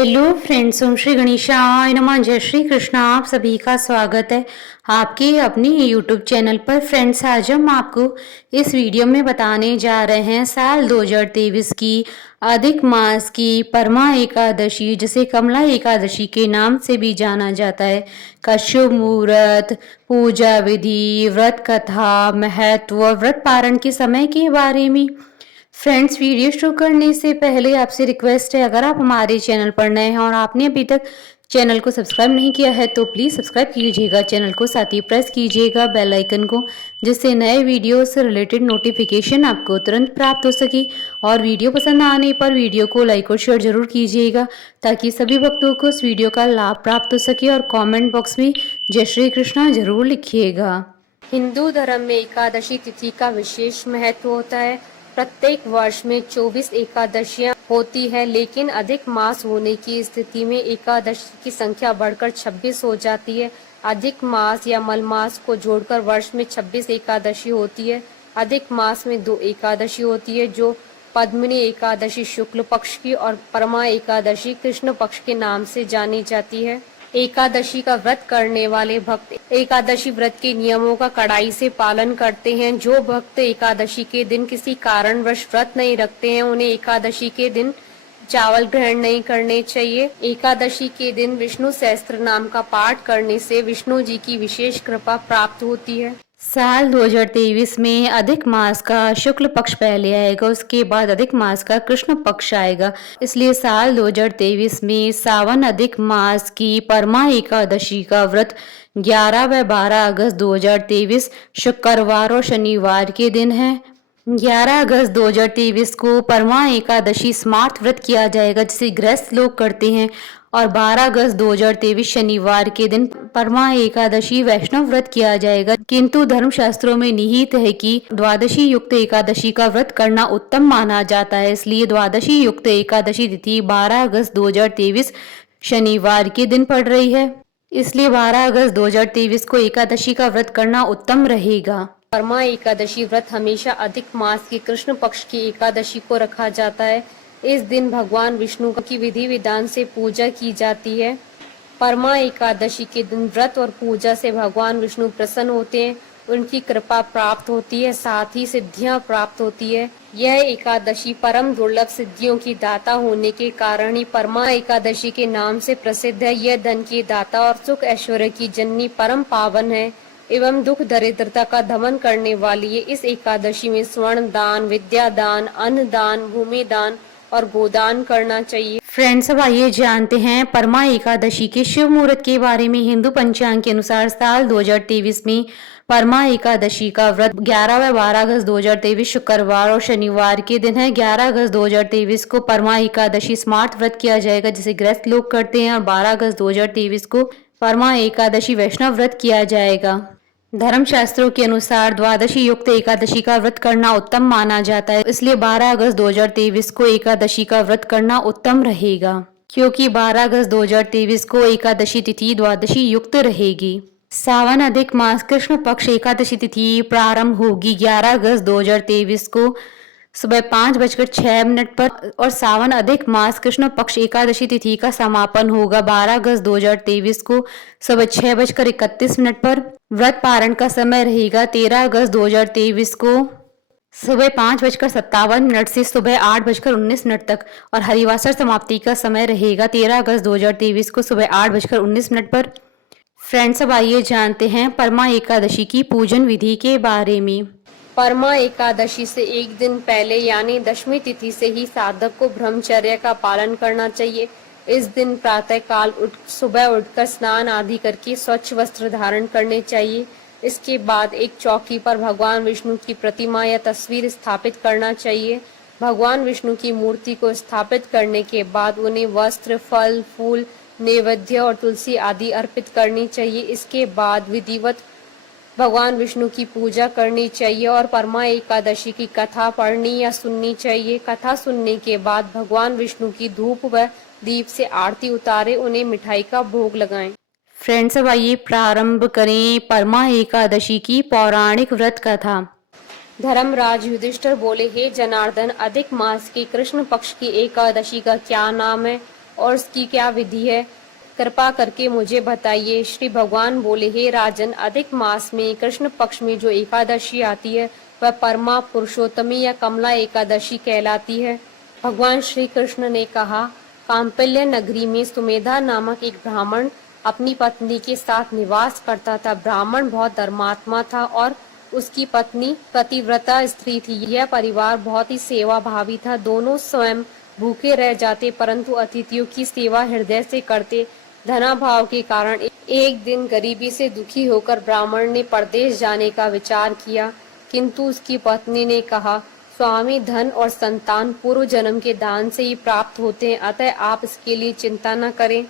Hello friends, ओम श्री गणेशाय नमः। जय श्री कृष्ण। आप सभी का स्वागत है आपके अपने यूट्यूब चैनल पर। फ्रेंड्स, आज हम आपको इस वीडियो में बताने जा रहे हैं साल 2023 की अधिक मास की परमा एकादशी, जिसे कमला एकादशी के नाम से भी जाना जाता है, का शुभ मुहूर्त, पूजा विधि, व्रत कथा, महत्व, व्रत पारण के समय के बारे में। फ्रेंड्स, वीडियो शुरू करने से पहले आपसे रिक्वेस्ट है, अगर आप हमारे चैनल पर नए हैं और आपने अभी तक चैनल को सब्सक्राइब नहीं किया है तो प्लीज़ सब्सक्राइब कीजिएगा चैनल को, साथ ही प्रेस कीजिएगा बेल आइकन को, जिससे नए वीडियो से रिलेटेड नोटिफिकेशन आपको तुरंत प्राप्त हो सके। और वीडियो पसंद आने पर वीडियो को लाइक और शेयर जरूर कीजिएगा, ताकि सभी भक्तों को इस वीडियो का लाभ प्राप्त हो सके। और कॉमेंट बॉक्स में जय श्री कृष्णा जरूर लिखिएगा। हिंदू धर्म में एकादशी तिथि का विशेष महत्व होता है। प्रत्येक वर्ष में 24 एकादशियां होती है, लेकिन अधिक मास होने की स्थिति में एकादशी की संख्या बढ़कर 26 हो जाती है। अधिक मास या मलमास को जोड़कर वर्ष में 26 एकादशी होती है। अधिक मास में 2 एकादशी होती है, जो पद्मिनी एकादशी शुक्ल पक्ष की और परमा एकादशी कृष्ण पक्ष के नाम से जानी जाती है। एकादशी का व्रत करने वाले भक्त एकादशी व्रत के नियमों का कड़ाई से पालन करते हैं। जो भक्त एकादशी के दिन किसी कारणवश व्रत नहीं रखते हैं, उन्हें एकादशी के दिन चावल ग्रहण नहीं करने चाहिए। एकादशी के दिन विष्णु सहस्त्र नाम का पाठ करने से विष्णु जी की विशेष कृपा प्राप्त होती है। साल 2023 में अधिक मास का शुक्ल पक्ष पहले आएगा, उसके बाद अधिक मास का कृष्ण पक्ष आएगा। इसलिए साल 2023 में सावन अधिक मास की परमा एकादशी का व्रत 11 व 12 अगस्त 2023 शुक्रवार और शनिवार के दिन है। 11 अगस्त 2023 को परमा एकादशी स्मार्त व्रत किया जाएगा, जिसे गृहस्थ लोग करते हैं। और 12 अगस्त 2023 शनिवार के दिन परमा एकादशी वैष्णव व्रत किया जाएगा। किंतु धर्मशास्त्रों में निहित है कि द्वादशी युक्त एकादशी का व्रत करना उत्तम माना जाता है। इसलिए द्वादशी युक्त एकादशी तिथि 12 अगस्त 2023 शनिवार के दिन पड़ रही है। इसलिए 12 अगस्त 2023 को एकादशी का व्रत करना उत्तम रहेगा। परमा एकादशी व्रत हमेशा अधिक मास की कृष्ण पक्ष की एकादशी को रखा जाता है। इस दिन भगवान विष्णु की विधि विधान से पूजा की जाती है। परमा एकादशी के दिन व्रत और पूजा से भगवान विष्णु प्रसन्न होते हैं, उनकी कृपा प्राप्त होती है, साथ ही सिद्धियां प्राप्त होती है। यह एकादशी परम दुर्लभ सिद्धियों की दाता होने के कारण ही परमा एकादशी के नाम से प्रसिद्ध है। यह धन की दाता और सुख ऐश्वर्य की जननी परम पावन है एवं दुख दरिद्रता का दमन करने वाली है। इस एकादशी में स्वर्ण दान, विद्या दान, अन्न दान, भूमि दान और गोदान करना चाहिए। फ्रेंड्स, अब आइए जानते हैं परमा एकादशी के शुभ मुहूर्त के बारे में। हिंदू पंचांग के अनुसार साल 2023 में परमा एकादशी का व्रत 11 व 12 अगस्त 2023 शुक्रवार और शनिवार के दिन है। 11 अगस्त 2023 को परमा एकादशी स्मार्त व्रत किया जाएगा, जिसे गृहस्थ लोग करते हैं। और 12 अगस्त 2023 को परमा एकादशी वैष्णव व्रत किया जाएगा। धर्मशास्त्रों के अनुसार द्वादशी युक्त एकादशी का व्रत करना उत्तम माना जाता है, इसलिए 12 अगस्त 2023 को एकादशी का व्रत करना उत्तम रहेगा, क्योंकि 12 अगस्त 2023 को एकादशी तिथि द्वादशी युक्त रहेगी। सावन अधिक मास कृष्ण पक्ष एकादशी तिथि प्रारंभ होगी 11 अगस्त 2023 को सुबह 5:06 पर और सावन अधिक मास कृष्ण पक्ष एकादशी तिथि का समापन होगा 12 अगस्त 2023 को सुबह 6:31 पर। व्रत पारण का समय रहेगा 13 अगस्त 2023 को सुबह 5:57 से सुबह 8:19 तक। और हरिवासर समाप्ति का समय रहेगा 13 अगस्त 2023 को सुबह 8:19 पर। फ्रेंड्स, अब आइए जानते हैं परमा एकादशी की पूजन विधि के बारे में। परमा एकादशी से एक दिन पहले यानी दशमी तिथि से ही साधक को ब्रह्मचर्य का पालन करना चाहिए। इस दिन प्रातः काल सुबह उठकर स्नान आदि करके स्वच्छ वस्त्र धारण करने चाहिए। इसके बाद एक चौकी पर भगवान विष्णु की प्रतिमा या तस्वीर स्थापित करना चाहिए। भगवान विष्णु की मूर्ति को स्थापित करने के बाद उन्हें वस्त्र, फल, फूल, नैवेद्य और तुलसी आदि अर्पित करनी चाहिए। इसके बाद विधिवत भगवान विष्णु की पूजा करनी चाहिए और परमा एकादशी की कथा पढ़नी या सुननी चाहिए। कथा सुनने के बाद भगवान विष्णु की धूप व दीप से आरती उतारे, उन्हें मिठाई का भोग लगाएं। फ्रेंड्स, अब आइए प्रारंभ करें परमा एकादशी की पौराणिक व्रत कथा। धर्मराज युधिष्ठिर बोले, हे जनार्दन, अधिक मास की कृष्ण पक्ष की एकादशी का क्या नाम है और उसकी क्या विधि है, कृपा करके मुझे बताइए। श्री भगवान बोले, हे राजन, अधिक मास में कृष्ण पक्ष में जो एकादशी आती है वह परमा पुरुषोत्तमी या कमला एकादशी कहलाती है। भगवान श्री कृष्ण ने कहा, कांपल्य नगरी में सुमेधा नामक एक ब्राह्मण अपनी पत्नी के साथ निवास करता था। ब्राह्मण बहुत धर्मात्मा था और उसकी पत्नी पतिव्रता स्त्री थी। यह परिवार बहुत ही सेवा भावी था। दोनों स्वयं भूखे रह जाते परंतु अतिथियों की सेवा हृदय से करते। धनाभाव के कारण एक दिन गरीबी से दुखी होकर ब्राह्मण ने परदेश जाने का विचार किया, किंतु उसकी पत्नी ने कहा, स्वामी, धन और संतान पूर्व जन्म के दान से ही प्राप्त होते हैं, अतः आप इसके लिए चिंता न करें।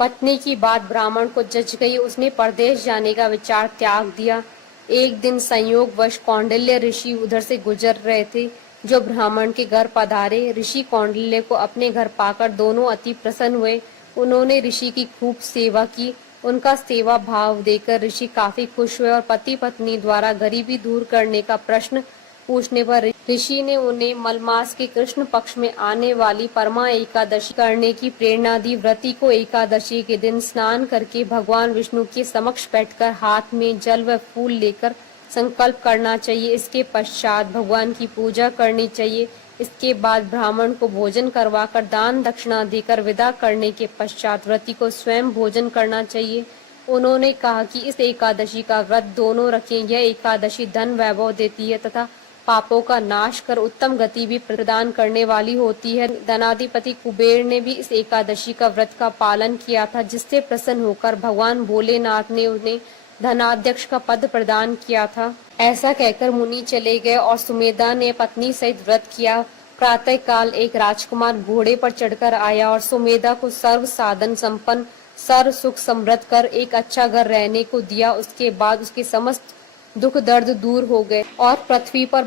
पत्नी की बात ब्राह्मण को जच गई। उसने परदेश जाने का विचार त्याग दिया। एक दिन संयोगवश कौंडिल्य ऋषि उधर से गुजर रहे थे, जो ब्राह्मण के घर पधारे। ऋषि कौंडिल्य को अपने घर पाकर दोनों अति प्रसन्न हुए। उन्होंने ऋषि की खूब सेवा की। उनका सेवा भाव देखकर ऋषि काफी खुश हुए और पति पत्नी द्वारा गरीबी दूर करने का प्रश्न पूछने पर ऋषि ने उन्हें मलमास के कृष्ण पक्ष में आने वाली परमा एकादशी करने की प्रेरणा दी। व्रती को एकादशी के दिन स्नान करके भगवान विष्णु के समक्ष बैठकर हाथ में जल व फूल लेकर संकल्प करना चाहिए। इसके पश्चात भगवान की पूजा करनी चाहिए। इसके बाद ब्राह्मण को भोजन करवाकर दान दक्षिणा देकर विदा करने के पश्चात व्रती को स्वयं भोजन करना चाहिए। उन्होंने कहा कि इस एकादशी का व्रत दोनों रखें। यह एकादशी धन वैभव देती है तथा पापों का नाश कर उत्तम गति भी प्रदान करने वाली होती है। धनाधिपति कुबेर ने भी इस एकादशी का व्रत का पालन किया था, जिससे प्रसन्न होकर भगवान भोलेनाथ ने उन्हें धनाध्यक्ष का पद प्रदान किया था। ऐसा कहकर मुनि चले गए और सुमेधा ने पत्नी सहित व्रत किया। प्रातः काल एक राजकुमार घोड़े पर चढ़कर आया और सुमेधा को सर्व साधन संपन्न, सर्व सुख समृद्ध कर एक अच्छा घर रहने को दिया। उसके बाद उसके समस्त दुख दर्द दूर हो गए और पृथ्वी पर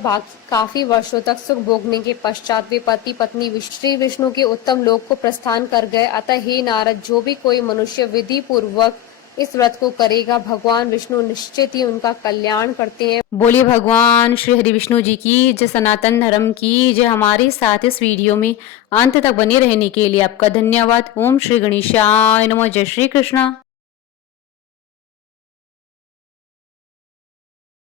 काफी वर्षों तक सुख भोगने के पश्चात वे पति पत्नी श्री विष्णु के उत्तम लोक को प्रस्थान कर गए। अतः हे नारद, जो भी कोई मनुष्य विधि पूर्वक इस व्रत को करेगा, भगवान विष्णु निश्चित ही उनका कल्याण करते हैं। बोलिए भगवान श्री हरि विष्णु जी की जय, सनातन धर्म की जय। हमारे साथ इस वीडियो में अंत तक बने रहने के लिए आपका धन्यवाद। ओम श्री गणेशाय नमः। जय श्री कृष्ण।